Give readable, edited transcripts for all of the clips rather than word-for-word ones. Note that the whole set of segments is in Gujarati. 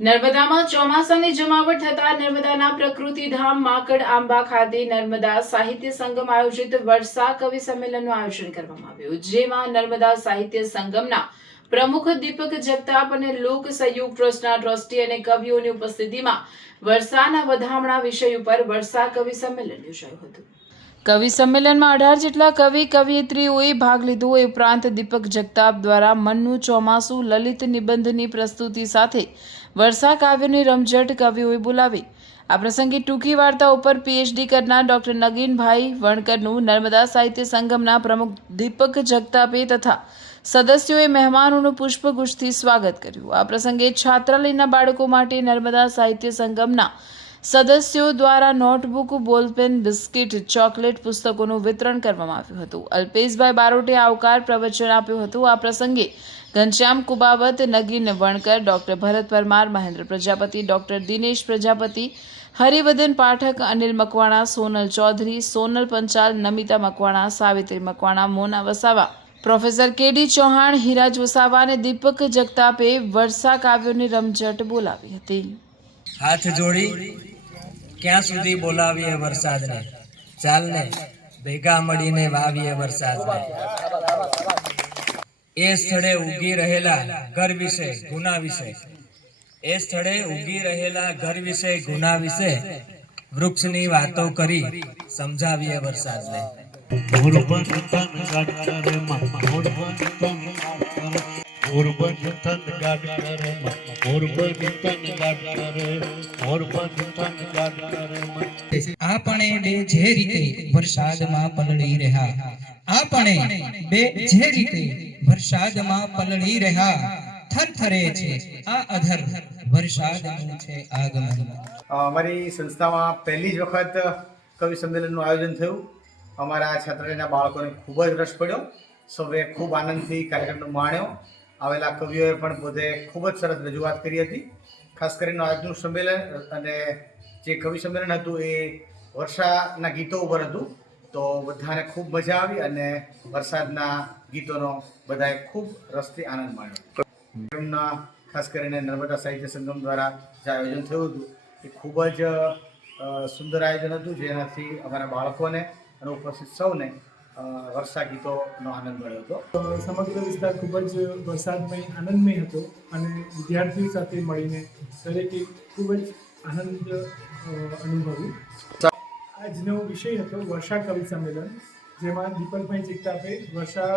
નર્મદામાં ચોમાસાની જમાવટ થતા નર્મદાના પ્રકૃતિધામ માકડ આંબા ખાતે નર્મદા સાહિત્ય સંગમ આયોજિત વર્ષા કવિ સંમેલનનું આયોજન કરવામાં આવ્યું, જેમાં નર્મદા સાહિત્ય સંગમના પ્રમુખ દીપક જગતાપ અને લોક સહયોગ ટ્રસ્ટના ટ્રસ્ટી અને કવિઓની ઉપસ્થિતિમાં વર્ષાના વધામણા વિષય ઉપર વર્ષા કવિ સંમેલન યોજાયું હતું। કવિ સંમેલનમાં 18 જેટલા કવિ કવિયત્રીઓએ ભાગ લીધો। એ ઉપરાંત દીપક જગતાપ દ્વારા મનનું ચોમાસું લલિત નિબંધની પ્રસ્તુતિ સાથે વર્ષા કાવ્યની રમઝટ કવિઓએ બોલાવી। આ પ્રસંગે ટૂંકી વાર્તા ઉપર પીએચડી કરનાર ડોક્ટર નગીનભાઈ વણકરનું નર્મદા સાહિત્ય સંગમના પ્રમુખ દીપક જગતાપે તથા સદસ્યોએ મહેમાનોનું પુષ્પગુચ્છથી સ્વાગત કર્યું। આ પ્રસંગે છાત્રાલયના બાળકો માટે નર્મદા સાહિત્ય સંગમના સદસ્યો દ્વારા નોટબુક, બોલપેન, બિસ્કિટ, ચોકલેટ, પુસ્તકોનું વિતરણ કરવામાં આવ્યું હતું। અલ્પેશભાઈ બારોટે આવકાર પ્રવચન આપ્યું હતું। આ પ્રસંગે ઘનશ્યામ કુબાવત, નગીન વણકર, ડોક્ટર ભરત પરમાર, મહેન્દ્ર પ્રજાપતિ, ડોક્ટર દિનેશ પ્રજાપતિ, હરિવર્ધન પાઠક, અનિલ મકવાણા, સોનલ ચૌધરી, સોનલ પંચાલ, નમિતા મકવાણા, સાવિત્રી મકવાણા, મોના વસાવા, પ્રોફેસર કેડી ચૌહાણ, હિરાજ વસાવા અને દીપક જગતાપે વર્ષા કાવ્યોની રમઝટ બોલાવી હતી। હાથ જોડી ક્યાં સુધી બોલાવીએ વરસાદને, ચાલને ભેગા મળીને વાવીએ વરસાદને। એ સ્થળે ઉગી રહેલા ઘર વિશે, ગુના વિશે, એ સ્થળે ઉગી રહેલા ઘર વિશે, ગુના વિશે વૃક્ષની વાતો કરી સમજાવીએ વરસાદને। આપણે બે જે રીતે વરસાદમાં પલળી રહ્યા, આપણે બે જે રીતે વરસાદમાં પલળી રહ્યા, થરથરે છે આ અધર વરસાદનું છે આગમન। અમારી સંસ્થામાં પહેલી જ વખત કવિ સંમેલનનું આયોજન થયું। અમારા છાત્રાલયના બાળકોને ખૂબ જ રસ પડ્યો। સૌએ ખૂબ આનંદથી કાર્યક્રમનો માણ્યો। આવેલા કવિઓએ પણ પોતે ખૂબ જ સરસ રજૂઆત કરી હતી। ખાસ કરીને આજનું સંમેલન અને જે કવિ સંમેલન હતું એ વર્ષાના ગીતો ઉપર હતું, તો બધાને ખૂબ મજા આવી અને વરસાદના ગીતોનો બધાએ ખૂબ રસથી આનંદ માણ્યો। એમના ખાસ કરીને નર્મદા સાહિત્ય સંગમ દ્વારા જે આયોજન થયું હતું એ ખૂબ જ સુંદર આયોજન હતું, જેનાથી અમારા બાળકોને અને ઉપસ્થિત સૌને વર્ષા ગીતોનો આનંદ મળ્યો હતો। સમગ્ર વિસ્તાર ખૂબ જ વરસાદમય આનંદમય હતો અને વિદ્યાર્થીઓ સાથે મળીને દરેકે ખૂબ જ આનંદ અનુભવ્યું। આજનો વિષય હતો વર્ષા કવિ સંમેલન, જેમાં દીપકભાઈ જગતાપે વર્ષા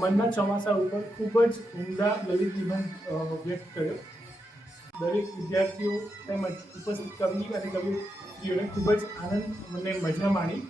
મનના ચોમાસા ઉપર ખૂબ જ ઉમદા લલિત નિબંધ વ્યક્ત કર્યો। દરેક વિદ્યાર્થીઓ તેમજ ઉપસ્થિત કવિ અને કવિઓને ખૂબ જ આનંદ અને મજા માણી।